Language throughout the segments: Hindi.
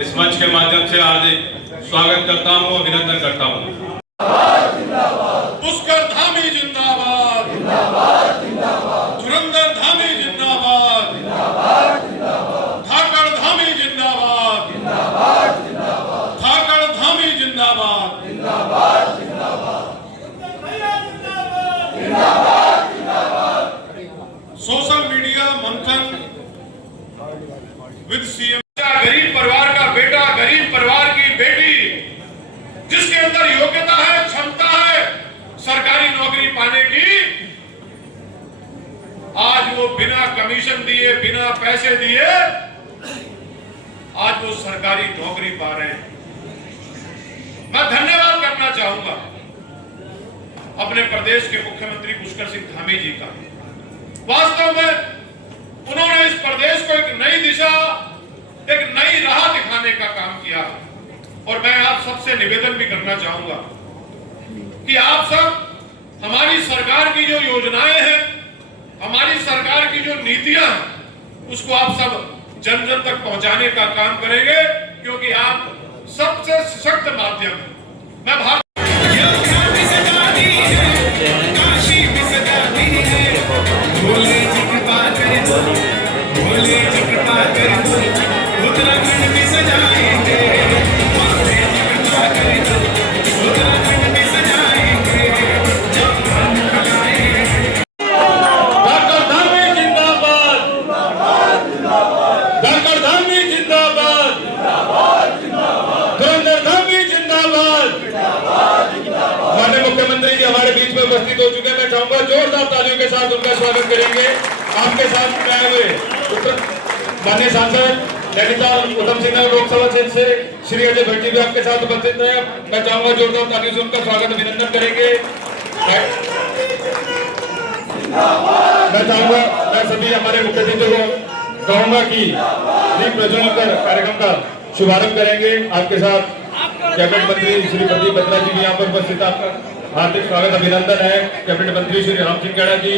इस मंच के माध्यम से हार्दिक स्वागत करता हूं, अभिनंदन करता हूं। पुष्कर धामी जिंदाबाद, धुरंधर धामी जिंदाबाद, धाकड़ धामी जिंदाबाद, धाकड़ धामी जिंदाबाद, सोशल मीडिया मंथन विद सीएम। गरीब परिवार का बेटा, गरीब परिवार की बेटी, जिसके अंदर योग्यता है, क्षमता है सरकारी नौकरी पाने की, आज वो बिना कमीशन दिए, बिना पैसे दिए आज वो सरकारी नौकरी पा रहे हैं। मैं धन्यवाद करना चाहूंगा अपने प्रदेश के मुख्यमंत्री पुष्कर सिंह धामी जी का। वास्तव में उन्होंने इस प्रदेश को एक नई दिशा, एक नई राह दिखाने का काम किया। और मैं आप सबसे निवेदन भी करना चाहूंगा कि आप सब हमारी सरकार की जो योजनाएं हैं, हमारी सरकार की जो नीतियां हैं, उसको आप सब जन जन तक पहुंचाने का काम करेंगे, क्योंकि आप सबसे सशक्त माध्यम है। मैं भारत उत्तराखंड में सजाएंगे, उत्तराखंड में सजाएंगे, धाकड़ धामी जिंदाबाद, धाकड़ धामी जिंदाबाद, धुरंधर धामी जिंदाबाद। माननीय मुख्यमंत्री जी हमारे बीच में उपस्थित हो चुके हैं। मैं चाहूंगा जोरदार तालियों के साथ उनका स्वागत करेंगे। आपके साथ आए हुए माननीय सांसद नैनीताल उधम सिंह नगर लोकसभा क्षेत्र से श्री अजय भट्ट जी भी आपके साथ उपस्थित हैं। मैं चाहूंगा जोरदार तालियों से उनका स्वागत अभिनंदन करेंगे। मैं चाहूंगा, मैं सभी हमारे मुख्य अतिथियों को कहूंगा कि दीप प्रज्वलन कर कार्यक्रम का शुभारंभ करेंगे। आपके साथ कैबिनेट मंत्री श्री प्रदीप बत्रा जी भी यहाँ पर उपस्थित। आपका हार्दिक स्वागत अभिनंदन है। कैबिनेट मंत्री श्री राम सिंह गड़ा जी,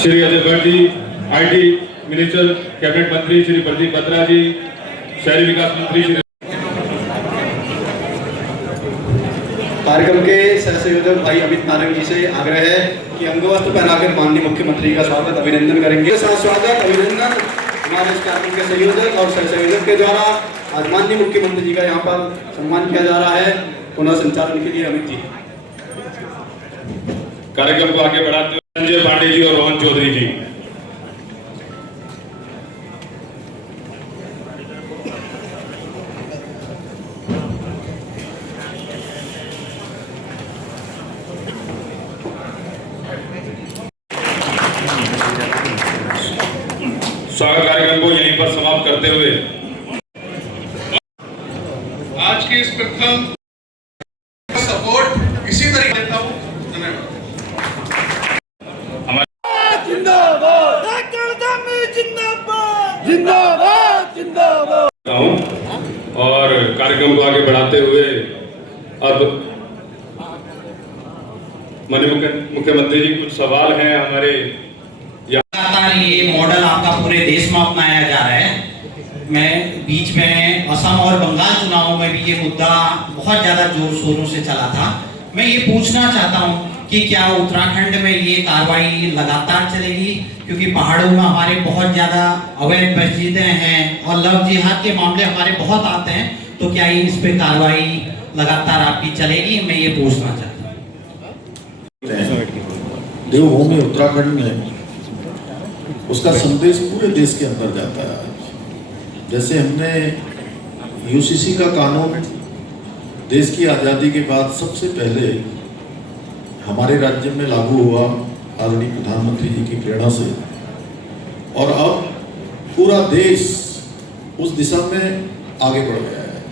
Shri Ajay Bhatt ji, IT minister, cabinet मंत्री श्री प्रदीप बत्रा जी, शहरी विकास मंत्री श्री। कार्यक्रम के सह संयोजक भाई अमित नारंग जी से आग्रह है कि अंगवस्त्र पहनाकर माननीय मुख्यमंत्री का स्वागत अभिनंदन करेंगे। स्वागत अभिनंदन हमारे इस कार्यक्रम के संयोजक और सह संयोजक के द्वारा आज माननीय मुख्यमंत्री जी का यहाँ पर सम्मान किया जा रहा है। पुनः संचालन के लिए अमित जी। कार्यक्रम को आगे बढ़ाते हुए संजय पांडे जी और रोहन चौधरी जी। स्वागत कार्यक्रम को यहीं पर समाप्त करते हुए आज की इस प्रथम सपोर्ट इसी तरीके देता हूँ। धन्यवाद। जिंदाबाद जिंदाबाद। और कार्यक्रम को आगे बढ़ाते हुए अब माननीय मुख्यमंत्री जी कुछ सवाल हैं हमारे। लगातार ये मॉडल आपका पूरे देश में अपनाया जा रहा है। मैं बीच में असम और बंगाल चुनावों में भी ये मुद्दा बहुत ज्यादा जोर शोरों से चला था। मैं ये पूछना चाहता हूँ कि क्या उत्तराखंड में ये कार्रवाई लगातार चलेगी, क्योंकि पहाड़ों में हमारे बहुत ज्यादा अवैध मस्जिदें हैं और लव जिहाद के मामले हमारे बहुत आते हैं, तो क्या इस पे कार्रवाई लगातार आपकी चलेगी? मैं ये पूछना चाहता हूँ। देवभूमि उत्तराखंड में उसका संदेश पूरे देश के अंदर जाता है। जैसे हमने यूसीसी का कानून देश की आज़ादी के बाद सबसे पहले हमारे राज्य में लागू हुआ आदरणीय प्रधानमंत्री जी की प्रेरणा से, और अब पूरा देश उस दिशा में आगे बढ़ गया है।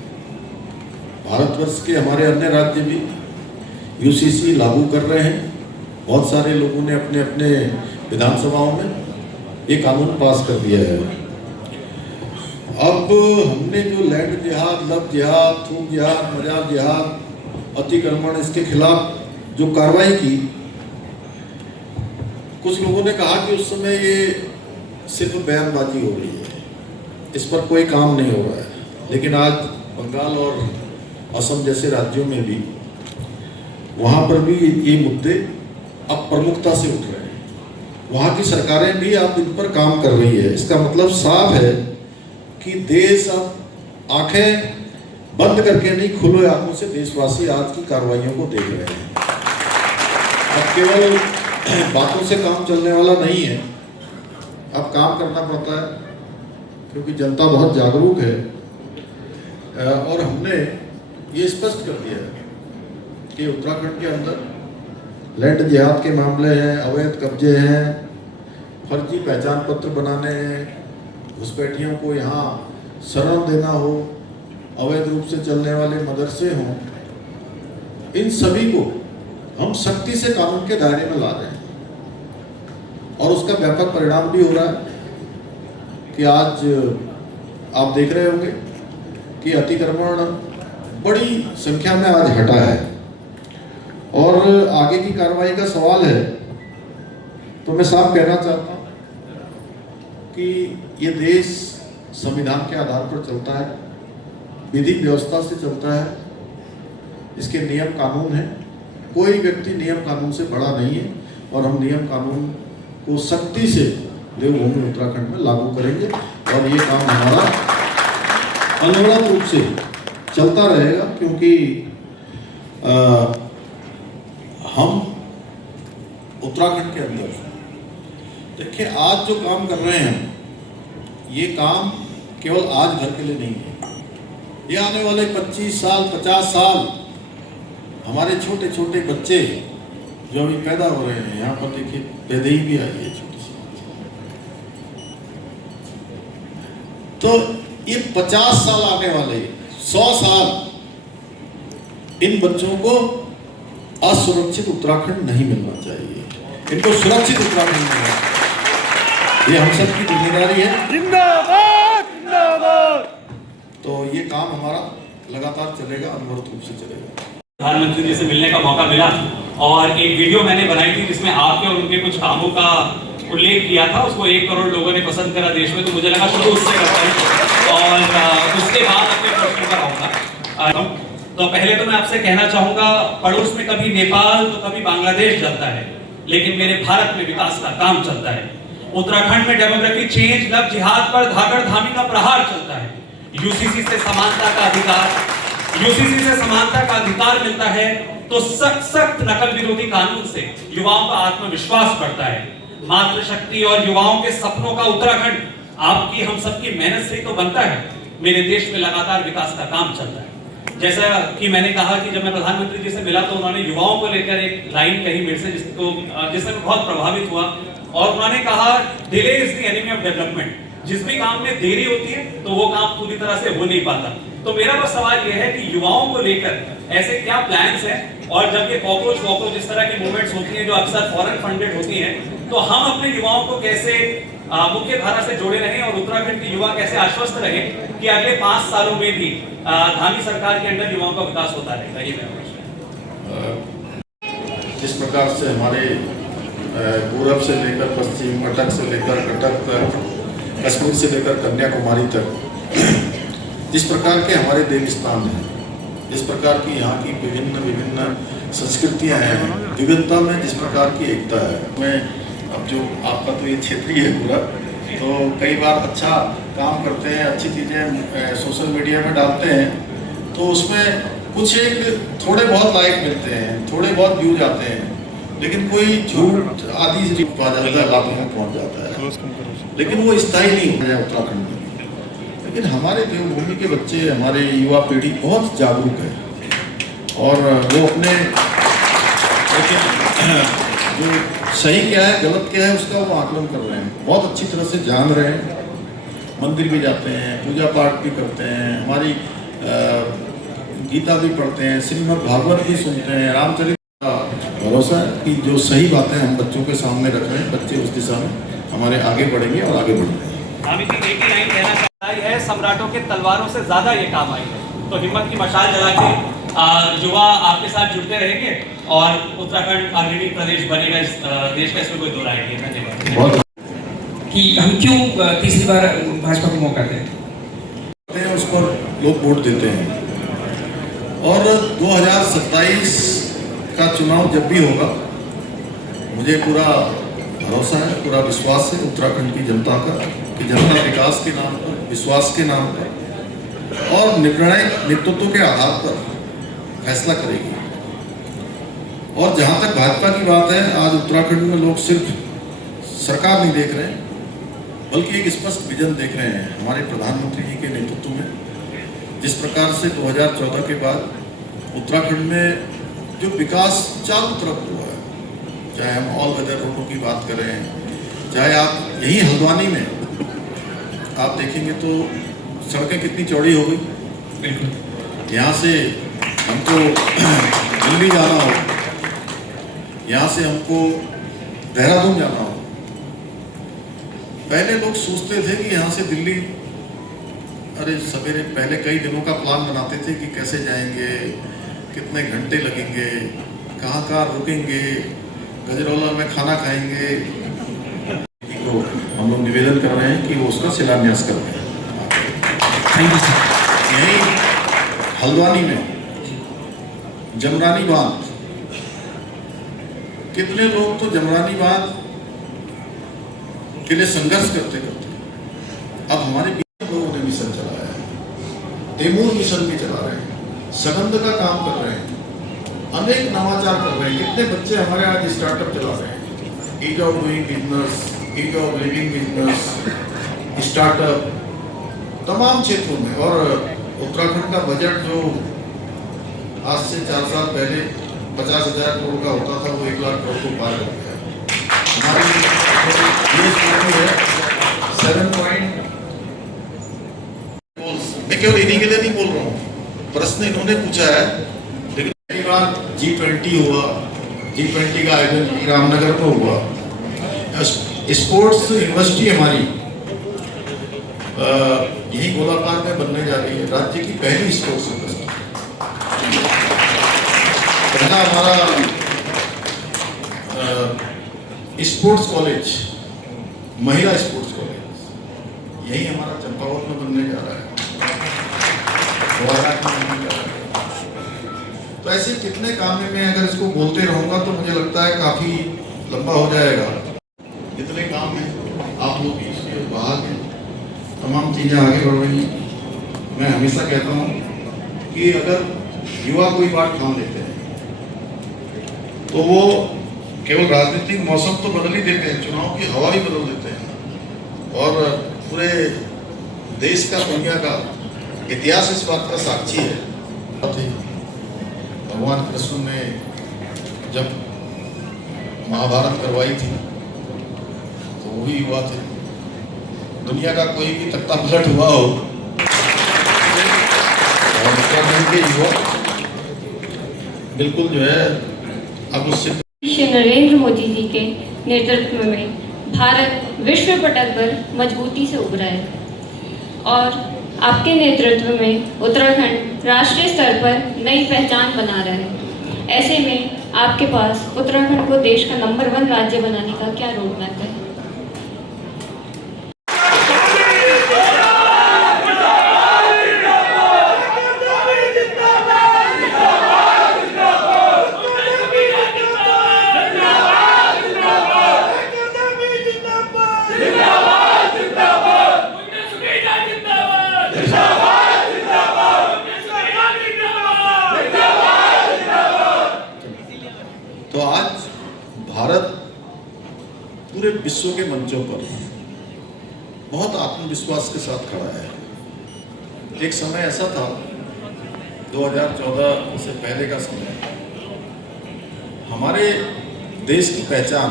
भारतवर्ष के हमारे अन्य राज्य भी यूसीसी लागू कर रहे हैं। बहुत सारे लोगों ने अपने अपने विधानसभाओं में ये कानून पास कर दिया है। अब हमने जो लैंड जिहाद, लव जिहाद, थूक जिहाद, मजाक जिहाद, अतिक्रमण, इसके खिलाफ जो कार्रवाई की, कुछ लोगों ने कहा कि उस समय ये सिर्फ बयानबाजी हो रही है, इस पर कोई काम नहीं हो रहा है। लेकिन आज बंगाल और असम जैसे राज्यों में भी, वहाँ पर भी ये मुद्दे अब प्रमुखता से उठ रहे हैं। वहाँ की सरकारें भी अब इन पर काम कर रही है। इसका मतलब साफ है कि देश अब आंखें बंद करके नहीं, खुले आंखों से देशवासी आज की कार्रवाइयों को देख रहे हैं। अब केवल बातों से काम चलने वाला नहीं है, अब काम करना पड़ता है, क्योंकि जनता बहुत जागरूक है। और हमने ये स्पष्ट कर दिया है कि उत्तराखंड के अंदर लैंड जिहाद के मामले हैं, अवैध कब्जे हैं, फर्जी पहचान पत्र बनाने हैं, घुसपैठियों को यहाँ शरण देना हो, अवैध रूप से चलने वाले मदरसे हों, इन सभी को हम सख्ती से कानून के दायरे में ला रहे हैं। और उसका व्यापक परिणाम भी हो रहा है कि आज आप देख रहे होंगे कि अतिक्रमण बड़ी संख्या में आज हटा है। और आगे की कार्रवाई का सवाल है, तो मैं साफ कहना चाहता हूँ कि ये देश संविधान के आधार पर चलता है, विधि व्यवस्था से चलता है, इसके नियम कानून हैं। कोई व्यक्ति नियम कानून से बड़ा नहीं है, और हम नियम कानून को सख्ती से देवभूमि उत्तराखंड में लागू करेंगे। और ये काम हमारा अनवरत रूप से चलता रहेगा, क्योंकि हम उत्तराखंड के अंदर देखिए आज जो काम कर रहे हैं, ये काम केवल आज भर के लिए नहीं है। ये आने वाले 25 साल 50 साल हमारे छोटे छोटे बच्चे जो अभी पैदा हो रहे हैं, यहाँ पर देखिए पैदई भी आई है छोटी सी, तो ये 50 साल आने वाले 100 साल इन बच्चों को असुरक्षित उत्तराखंड नहीं मिलना चाहिए, इनको सुरक्षित उत्तराखंड मिलना चाहिए। ये हम सब की जिम्मेदारी है। जिंदाबाद जिंदाबाद। तो ये काम हमारा लगातार चलेगा, अनवरत रूप से चलेगा। प्रधानमंत्री जी से मिलने का मौका मिला और एक वीडियो मैंने बनाई थी जिसमें आपके और उनके कुछ कामों का उल्लेख किया था। उसको 1 करोड़ लोगों ने पसंद करा देश में, तो मुझे लगा शुरू उससे करते हैं और उसके बाद अपने प्रश्न पर आऊंगा। तो पहले तो मैं आपसे कहना चाहूंगा, पड़ोस में कभी नेपाल तो कभी बांग्लादेश चलता है, लेकिन मेरे भारत में विकास का काम चलता है। उत्तराखंड में डेमोग्राफिक चेंज, लव जिहाद पर धाकड़ धामी का प्रहार चलता है। यूसीसी से समानता का अधिकार मिलता है, तो सख्त नकल विरोधी कानून से युवाओं का आत्मविश्वास बढ़ता है। मातृशक्ति और युवाओं के सपनों का उत्तराखंड आपकी हम सबकी मेहनत से तो बनता है। मेरे देश में लगातार विकास का काम चलता है। जैसा कि मैंने कहा कि जब मैं प्रधानमंत्री जी से मिला तो उन्होंने युवाओं को लेकर एक लाइन कही मेरे से, जिससे मैं बहुत प्रभावित हुआ। और उन्होंने कहा, delay is the enemy of development. जिस भी काम में देरी होती है तो वो काम पूरी तरह से हो नहीं पाता। तो मेरा बस सवाल यह है कि युवाओं को लेकर ऐसे क्या प्लान्स हैं, और जब ये कॉकरोच इस तरह की मूवमेंट्स होती हैं जो अक्सर फॉरेन फंडेड होती हैं, तो हम अपने युवाओं को कैसे मुख्य धारा से जोड़े रहें और उत्तराखंड के युवा कैसे आश्वस्त रहे कि अगले 5 सालों में भी धामी सरकार के अंदर युवाओं का विकास होता रहेगा। ये मेरा प्रश्न है। जिस प्रकार से हमारे पूरब से लेकर पश्चिम, कटक से लेकर कटक, कश्मीर से लेकर कन्याकुमारी तक जिस प्रकार के हमारे देव स्थान हैं, जिस प्रकार की यहाँ की विभिन्न संस्कृतियाँ हैं, विविधता में जिस प्रकार की एकता है। मैं अब जो आपका तो ये क्षेत्रीय है पूरा, तो कई बार अच्छा काम करते हैं, अच्छी चीज़ें सोशल मीडिया में डालते हैं, तो उसमें कुछ एक थोड़े बहुत लाइक मिलते हैं, थोड़े बहुत व्यूज आते हैं, लेकिन कोई झूठ आदि लाखों में पहुँच जाता है, लेकिन वो स्थायी नहीं हो जाए उत्तराखंड में। लेकिन हमारे देवभूमि के बच्चे, हमारे युवा पीढ़ी बहुत जागरूक है, और वो अपने जो सही क्या है गलत क्या है उसका वो आकलन कर रहे हैं, बहुत अच्छी तरह से जान रहे हैं। मंदिर भी जाते हैं, पूजा पाठ भी करते हैं, हमारी गीता भी पढ़ते हैं, श्रीमद् भागवत भी सुनते हैं, रामचरित भरोसा है कि जो सही बातें हम बच्चों के सामने रख रहे हैं, बच्चे उस दिशा में हमारे आगे बढ़ेंगे और आगे बढ़ेंगे। हामिद जी एक ही लाइन कहना चाहता है, सम्राटों के तलवारों से ज्यादा ये काम आई है। तो हिम्मत की मशाल जला के युवा आपके साथ जुड़ते रहेंगे और उत्तराखंड अग्रणी प्रदेश बनेगा इस देश का, इसमें कोई दो राय नहीं है। धन्यवाद। कि हम क्यों तीसरी बार भाजपा को मौका दें? उस पर लोग वोट देते हैं और 2027 का चुनाव जब भी होगा, मुझे पूरा भरोसा है, पूरा विश्वास है उत्तराखंड की जनता का कि जनता विकास के नाम पर, विश्वास के नाम पर और निर्णायक नेतृत्व के आधार पर फैसला करेगी। और जहाँ तक भाजपा की बात है, आज उत्तराखंड में लोग सिर्फ सरकार नहीं देख रहे हैं बल्कि एक स्पष्ट विजन देख रहे हैं हमारे प्रधानमंत्री जी के नेतृत्व में। जिस प्रकार से 2014 के बाद उत्तराखंड में जो विकास चारों तरफ हुआ है, चाहे हम ऑल वेदर रोडों की बात करें, चाहे आप यही हल्द्वानी में आप देखेंगे तो सड़कें कितनी चौड़ी हो गई। बिल्कुल। यहाँ से हमको दिल्ली जाना हो, यहाँ से हमको देहरादून जाना हो, पहले लोग सोचते थे कि यहाँ से दिल्ली, अरे सवेरे पहले कई दिनों का प्लान बनाते थे कि कैसे जाएंगे, कितने घंटे लगेंगे, कहाँ रुकेंगे, गजरौला में खाना खाएंगे। तो हम लोग निवेदन कर रहे हैं कि वो उसका शिलान्यास कर रहे हैं। Thank you sir. यही हल्द्वानी में जमरानी बांध, कितने लोग तो जमरानी बांध के लिए संघर्ष करते करते अब हमारे लोगों ने मिशन चलाया है, तैमूर मिशन भी चला रहे हैं, सगंध का काम कर रहे हैं, अनेक नवाचार कर रहे हैं। कितने बच्चे हमारे आज स्टार्टअप चला रहे हैं, ease of doing business, ease of living business, startup तमाम क्षेत्रों में। और उत्तराखंड का बजट जो आज से 4 साल पहले 50,000 करोड़ का होता था, वो 1 लाख करोड़ को पार हो गया। हमारी है 7 पॉइंट। मैं केवल इन्हीं के लिए नहीं बोल रहा हूँ, प्रश्न इन्होंने पूछा है, लेकिन पहली बार G20 हुआ, G20 का आयोजन रामनगर में हुआ। स्पोर्ट्स यूनिवर्सिटी हमारी यही गोलापार में बनने जा रही है, राज्य की पहली स्पोर्ट्स यूनिवर्सिटी। पहला हमारा स्पोर्ट्स कॉलेज, महिला स्पोर्ट्स कॉलेज, यही हमारा चंपावत में बनने जा रहा है, में बनने जा रहा है। तो ऐसे कितने काम में मैं अगर इसको बोलते रहूंगा तो मुझे लगता है काफी लंबा हो जाएगा। जितने काम हैं आप लोग इसके बाहर हैं, तमाम चीजें आगे बढ़ रही हैं। मैं हमेशा कहता हूँ कि अगर युवा कोई बात ठान लेते हैं तो वो केवल राजनीतिक मौसम तो बदल ही देते हैं, चुनाव की हवा भी बदल देते हैं। और पूरे देश का, दुनिया का इतिहास इस बात का साक्षी है। भगवान कृष्ण ने जब महाभारत करवाई थी तो वही युवा थे। दुनिया का कोई भी तख्ता पलट हुआ हो और उत्तराखंड के युवा बिल्कुल जो है अब उससे। श्री नरेंद्र मोदी जी के नेतृत्व में भारत विश्व पटल पर मजबूती से उभरा है और आपके नेतृत्व में उत्तराखंड राष्ट्रीय स्तर पर नई पहचान बना रहा है। ऐसे में आपके पास उत्तराखंड को देश का नंबर 1 राज्य बनाने का क्या रोड मैप है? तो आज भारत पूरे विश्व के मंचों पर बहुत आत्मविश्वास के साथ खड़ा है। एक समय ऐसा था 2014 से पहले का समय, हमारे देश की पहचान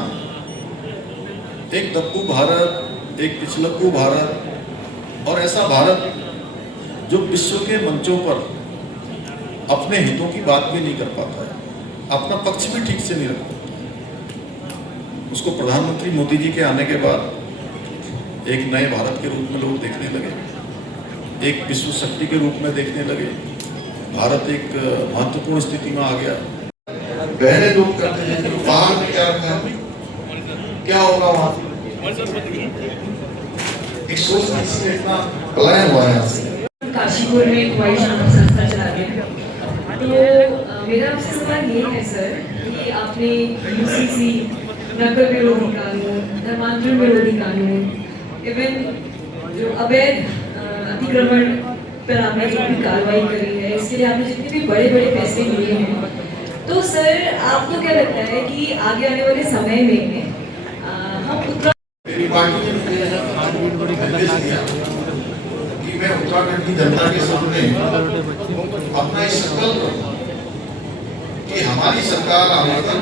एक दब्बू भारत, एक पिछलक्कू भारत और ऐसा भारत जो विश्व के मंचों पर अपने हितों की बात भी नहीं कर पाता है, अपना पक्ष भी ठीक से नहीं रख पाता। उसको प्रधानमंत्री मोदी जी के आने के बाद एक नए भारत के रूप में लोग देखने लगे, एक विश्व शक्ति के रूप में देखने लगे। भारत एक महत्वपूर्ण स्थिति में आ गया। पहले लोग करते थे कि बाहर में क्या रखा है, क्या होगा वहां, एक सोच में इसमें इतना पलायन हुआ है। काशीपुर में एक वाइट नामक संस्था चलाते हैं। तो मेरा आपसे सवाल ये है सर कि आपने यूसीसी, नकल विरोधी कानून, धर्मांतरण विरोधी कानून, इवन जो अवैध अतिक्रमण पर आपने जो भी कार्रवाई करी है, इसके लिए आपने जितने भी बड़े बड़े फैसले लिए हैं, तो सर आपको क्या लगता है कि आगे आने वाले समय में हम मेरी पार्टी ने कि मैं उत्तराखंड की जनता के सामने अपना इस संकल्प कि हमारी सरकार आने तक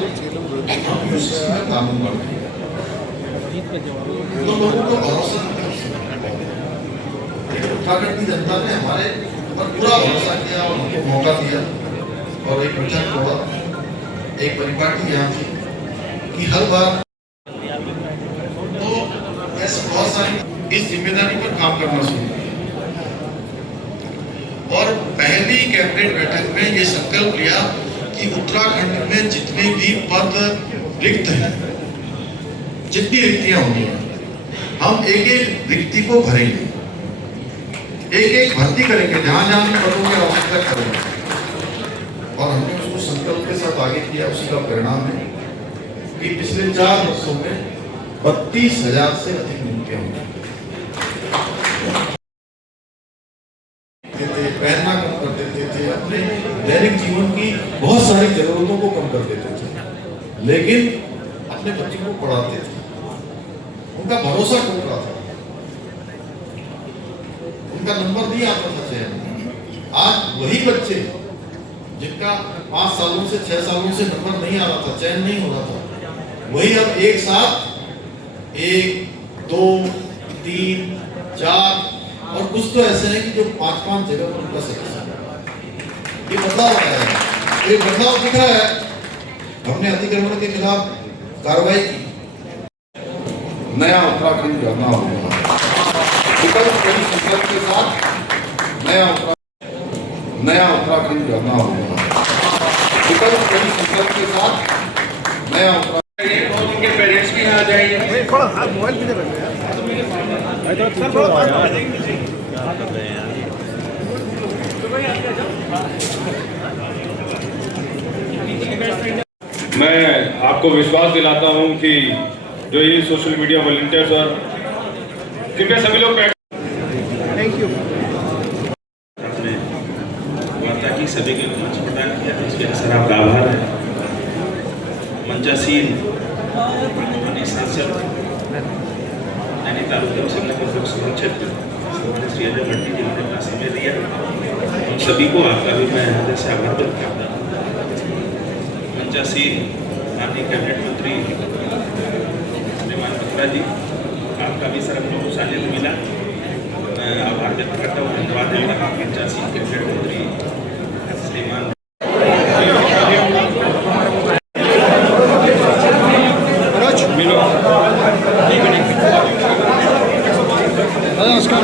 हम यूसीसी में कानून बनाएंगे, तो लोगों को भरोसा नहीं कर सकता। उत्तराखंड की जनता ने हमारे पर पूरा भरोसा किया और हमको मौका दिया और एक वचन तोड़ा, एक परिपाटी यहाँ थी कि हर बार तो ऐसे बहुत सारी इस जिम्मेदारी पर काम करना शुरू किया और पहली कैबिनेट बैठक में ये संकल्प लिया कि उत्तराखंड में जितने भी पद रिक्त हैं, जितनी रिक्तियां होंगी, हम एक एक रिक्ति को भरेंगे, एक एक भर्ती करेंगे, जहां जहां भी पदों की आवश्यकता करेंगे। और हमने उसको संकल्प के साथ आगे किया। उसी का परिणाम है कि पिछले 4 वर्षों में 32,000 से अधिक नियुक्तियां हुई। प्रेरणा कम कर देते थे, अपने दैनिक जीवन की बहुत सारी जरूरतों को कम कर देते थे, लेकिन अपने बच्चों को पढ़ाते थे, उनका भरोसा टूट रहा था, उनका नंबर नहीं आता था चयन। आज वही बच्चे जिनका 5 सालों से 6 सालों से नंबर नहीं आ रहा था, चयन नहीं हो रहा था, वही अब एक साथ 1, 2, 3, 4 और कुछ तो ऐसे हैं कि जो 5-5 जगह पर उनका सिलेक्शन है। ये बदलाव आया है, ये बदलाव दिख रहा है। हमने अतिक्रमण के खिलाफ कार्रवाई की, नया उत्तराखंड करना होगा, विकल्प कई संकल्प के साथ नया उत्तराखंड करना होगा, विकल्प कई संकल्प के साथ नया उत्तराखंड। उनके पेरेंट्स भी आ जाएंगे, थोड़ा हाथ मोबाइल पीछे बैठ गया। मैं आपको विश्वास दिलाता हूं कि जो ये सोशल मीडिया वॉलंटियर्स और कृपया सभी लोग थैंक यू। आपने वार्ता की, सभी के मंच प्रदान किया, इसके लिए सर आपका आभार है। मंचासीन माननीय सांसद नैनीताल लोकसभा क्षेत्र श्री अजय भट्टी जी ने अपना समय दिया, उन सभी को आपका भी मैं हृदय से आभार व्यक्त करता हूँ। मंचासीन माननीय कैबिनेट मंत्री श्रीमान मित्रा जी, आपका भी सर हम लोगों को सानिध्य मिला, मैं आभार व्यक्त करता हूँ, धन्यवाद देता हूँ। मंचासीन कैबिनेट मंत्री श्रीमान नमस्कार।